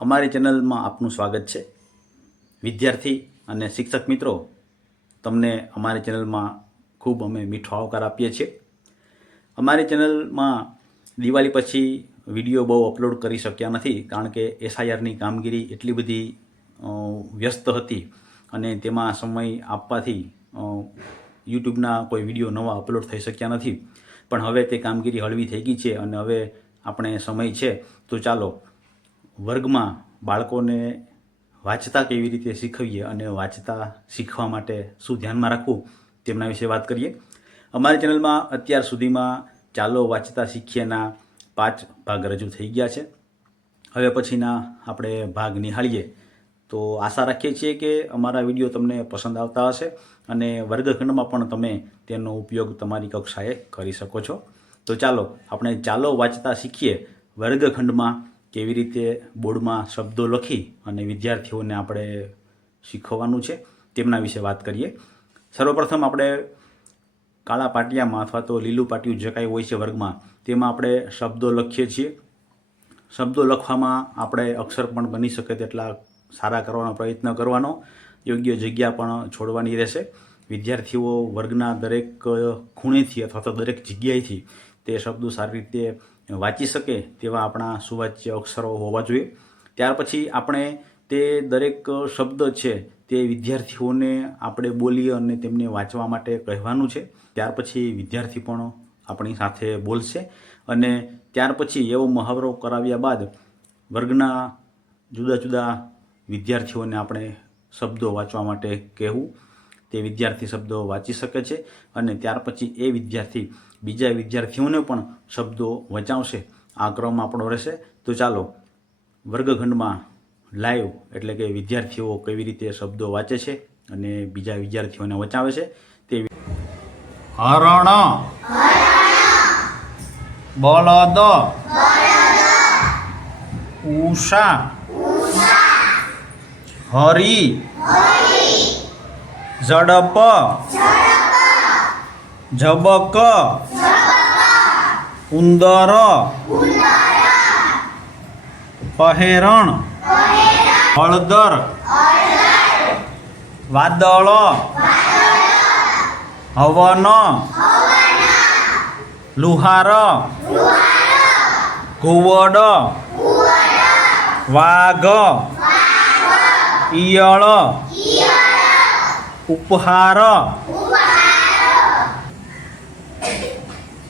અમારી ચેનલમાં આપનું સ્વાગત છે। વિદ્યાર્થી અને શિક્ષક મિત્રો, તમને અમારી ચેનલમાં ખૂબ અમે મીઠો આવકાર આપીએ છીએ। અમારી ચેનલમાં દિવાળી પછી વિડીયો બહુ અપલોડ કરી શક્યા નથી, કારણ કે એસઆઈઆરની કામગીરી એટલી બધી વ્યસ્ત હતી અને તેમાં સમય આપવાથી યુટ્યુબના કોઈ વિડીયો નવા અપલોડ થઈ શક્યા નથી। પણ હવે તે કામગીરી હળવી થઈ ગઈ છે અને હવે આપણે સમય છે તો ચાલો વર્ગમાં બાળકોને વાંચતા કેવી રીતે શીખવીએ અને વાંચતા શીખવા માટે શું ધ્યાનમાં રાખવું તેમના વિશે વાત કરીએ। અમારી ચેનલમાં અત્યાર સુધીમાં ચાલો વાંચતા શીખીએના 5 ભાગ રજૂ થઈ ગયા છે। હવે પછીના આપણે ભાગ નિહાળીએ તો આશા રાખીએ છીએ કે અમારા વિડીયો તમને પસંદ આવતા હશે અને વર્ગખંડમાં પણ તમે તેનો ઉપયોગ તમારી કક્ષાએ કરી શકો છો। તો ચાલો આપણે ચાલો વાંચતા શીખીએ વર્ગખંડમાં કેવી રીતે બોર્ડમાં શબ્દો લખી અને વિદ્યાર્થીઓને આપણે શીખવવાનું છે તેમના વિશે વાત કરીએ। સર્વપ્રથમ આપણે કાળા પાટિયામાં અથવા તો લીલું પાટિયું જે કાંઈ હોય છે વર્ગમાં, તેમાં આપણે શબ્દો લખીએ છીએ। શબ્દો લખવામાં આપણે અક્ષર પણ બની શકે તેટલા સારા કરવાનો પ્રયત્ન કરવાનો, યોગ્ય જગ્યા પણ છોડવાની રહેશે। વિદ્યાર્થીઓ વર્ગના દરેક ખૂણેથી અથવા તો દરેક જગ્યાએથી તે શબ્દો સારી રીતે વાંચી શકે તેવા આપણા સુવાચ્ય અક્ષરો હોવા જોઈએ। ત્યાર પછી આપણે તે દરેક શબ્દ છે તે વિદ્યાર્થીઓને આપણે બોલી અને તેમને વાંચવા માટે કહેવાનું છે। ત્યાર પછી વિદ્યાર્થી પણ આપણી સાથે બોલશે અને ત્યાર પછી એવો મહાવરો કરાવ્યા બાદ વર્ગના જુદા જુદા વિદ્યાર્થીઓને આપણે શબ્દો વાંચવા માટે કહેવું। તે વિદ્યાર્થી શબ્દો વાંચી શકે છે અને ત્યાર પછી એ વિદ્યાર્થી બીજા વિદ્યાર્થીઓને પણ શબ્દો વંચાવશે। આ ક્રમ આપણો રહેશે। તો ચાલો વર્ગખંડમાં લાઈવ એટલે કે વિદ્યાર્થીઓ કેવી રીતે શબ્દો વાંચે છે અને બીજા વિદ્યાર્થીઓને વંચાવે છે તે હરણ, બળદ, ઉષા, હરી, ઝડપ, ઝબક, ઉંદર, પહેરણ, હળદર, વાદળ, હવન, લુહાર, ઘુવડ, વાઘ, ઈયળ, ઉપહાર,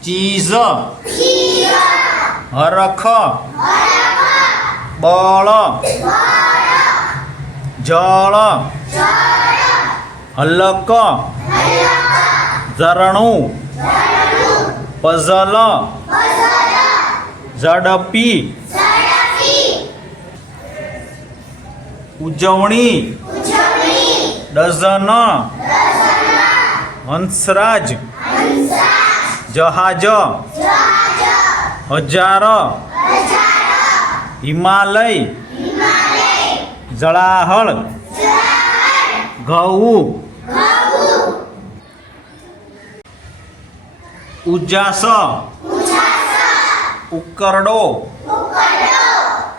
ચીઝ, હરખ, બળ, જળ, હલક, ઝરણું, પઝલ, ઝડપી, ઉજવણી, ડઝન, હંસરાજ, જહાજ, હજાર, હિમાલય, જળાહળ, ઘઉં, ઉજાસ, ઉકરડો,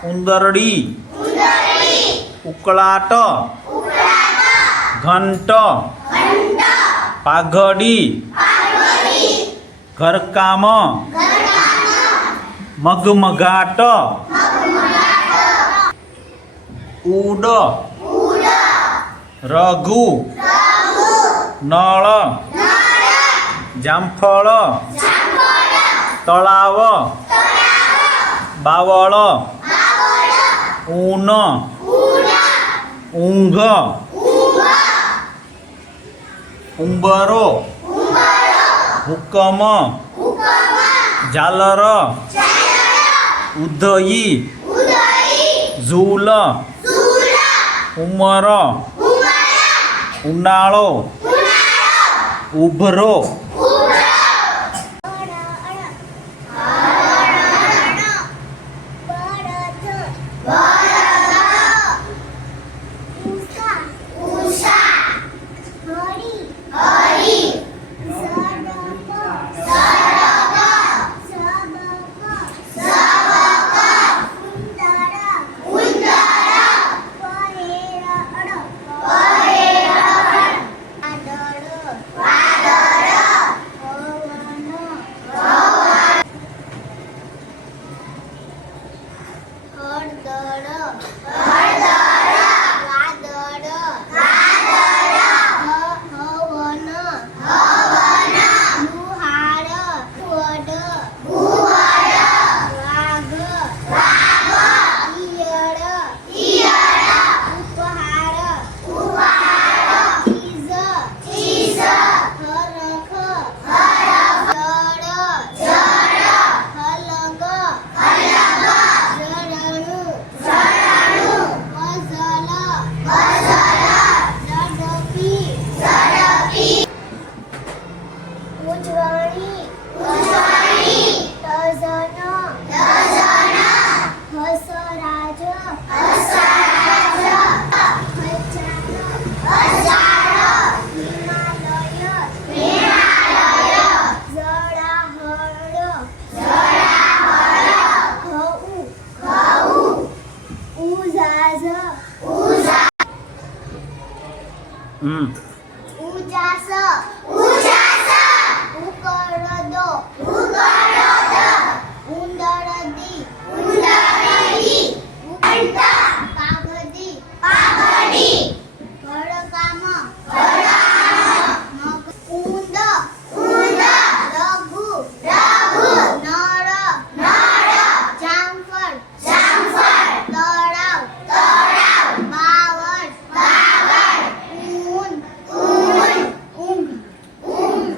ઉંદરડી, ઉકળાટ, ઘંટ, પાઘડી, ઘરકામ, મગમગાટ, ઉડ, રઘુ, નળ, જામફળ, તળાવ, બાવળ, ઊન, ઊંઘ, ઉંબરો, હુકમ, ઝાલર, ઉધઈ, ઝૂલ, ઉમર, ઉનાળો, ઉભરો, ઉંદર ઉજાસ ઉજાસ ઉકરદો ઉંદરદી કાગદી ઘડકામ ઊંદ રઘુ નર જામફળ તળાવ બાવળ ઊંઘ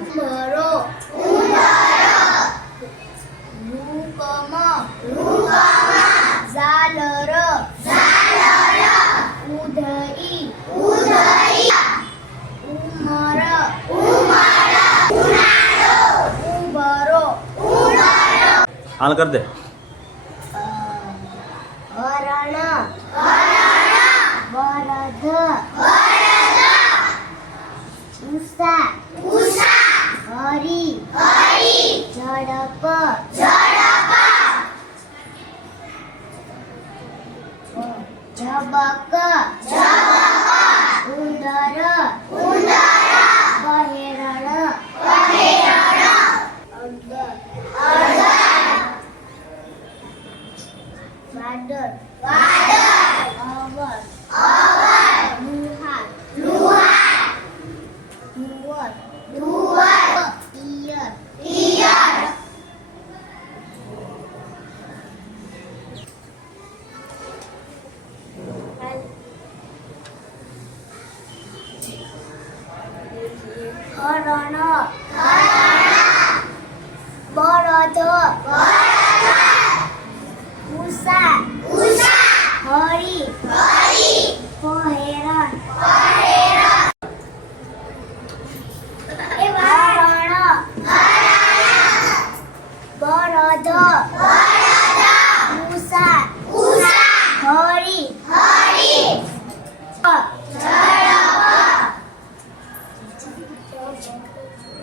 ભરો હુકમ ઝાલર ઉધઈ ઉમર ઉભરો હાલ કર દે. હરણ બળદ ઉષા હરી ઝડપ ઝબક ઉંદર પહેરણ વાદળ અવર લુહાર તુવર પિયર હરણ બળદ ઉષા હરી પહેરણ બળદ ઉષા હરી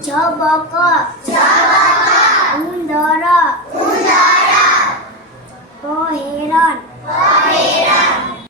ઝબક ઉંદર પહેરણ